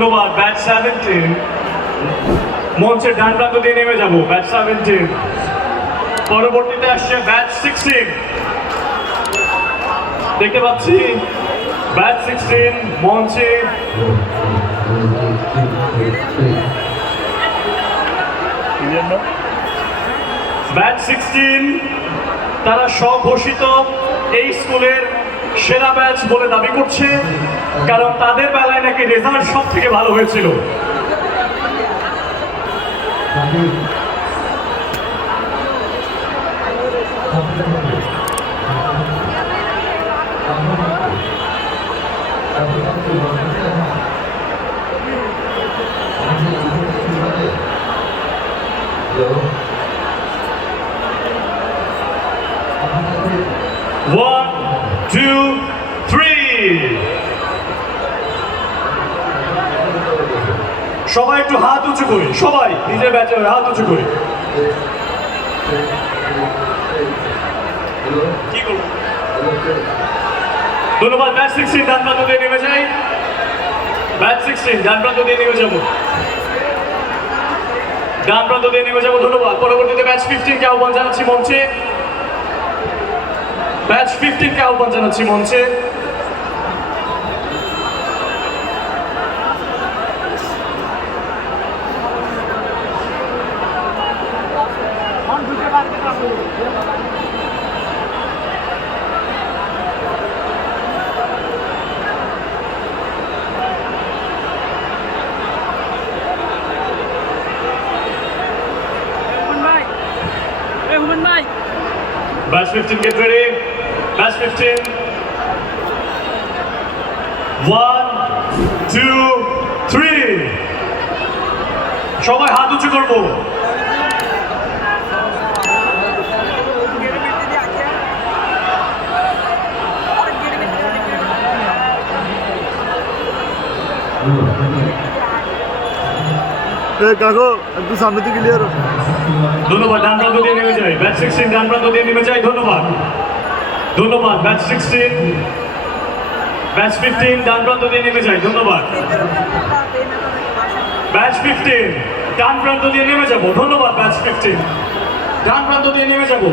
ধন্যবাদ। ব্যাচ 17 মঞ্চের ডান প্রান্ত দিয়ে নেমে যাব। ব্যাচ 17 পরবর্তীতে আসছে ব্যাচ 16 দেখতে পাচ্ছি ব্যাচ 16 মঞ্চে ব্যাচ 16 তারা স্বঘোষিত এই স্কুলের সেরা ব্যাচ বলে দাবি করছে, কারণ তাদের বেলায় নাকি রেজাল্ট সব থেকে ভালো হয়েছিল। One, two, three. সবাই একটু হাত উঁচু করি, সবাই নিজের ব্যাচে হাত উঁচু করি। কি করবো? ধন্যবাদ। ব্যাচ 16 ডান প্রান্ত দিয়ে নেমে যাই। ব্যাচ 16 ডান প্রান্ত দিয়ে নেমে যাবো, ডান প্রান্ত দিয়ে নেমে যাবো। ধন্যবাদ। পরবর্তীতে ব্যাচ 15 কে আহ্বান জানাচ্ছি মঞ্চে। ব্যাচ 15 কে আহ্বান জানাচ্ছি মঞ্চে। Batch 15, get ready. Batch 15. 1, 2, 3. সবাই হাত উঁচু করবো। কাকু একটু সামনে থেকে ক্লিয়ার। ধন্যবাদ। ডান প্রান্ত দিয়ে নেমে যাই। ব্যাচ 16 ডান প্রান্ত দিয়ে নেমে যাই। ধন্যবাদ। ধন্যবাদ। ব্যাচ 16 ব্যাচ 15 ডান প্রান্ত দিয়ে নেমে যাই। ধন্যবাদ। ব্যাচ 15 ডান প্রান্ত দিয়ে নেমে যাবো। ধন্যবাদ। ব্যাচ 15 ডান প্রান্ত দিয়ে নেমে যাবো।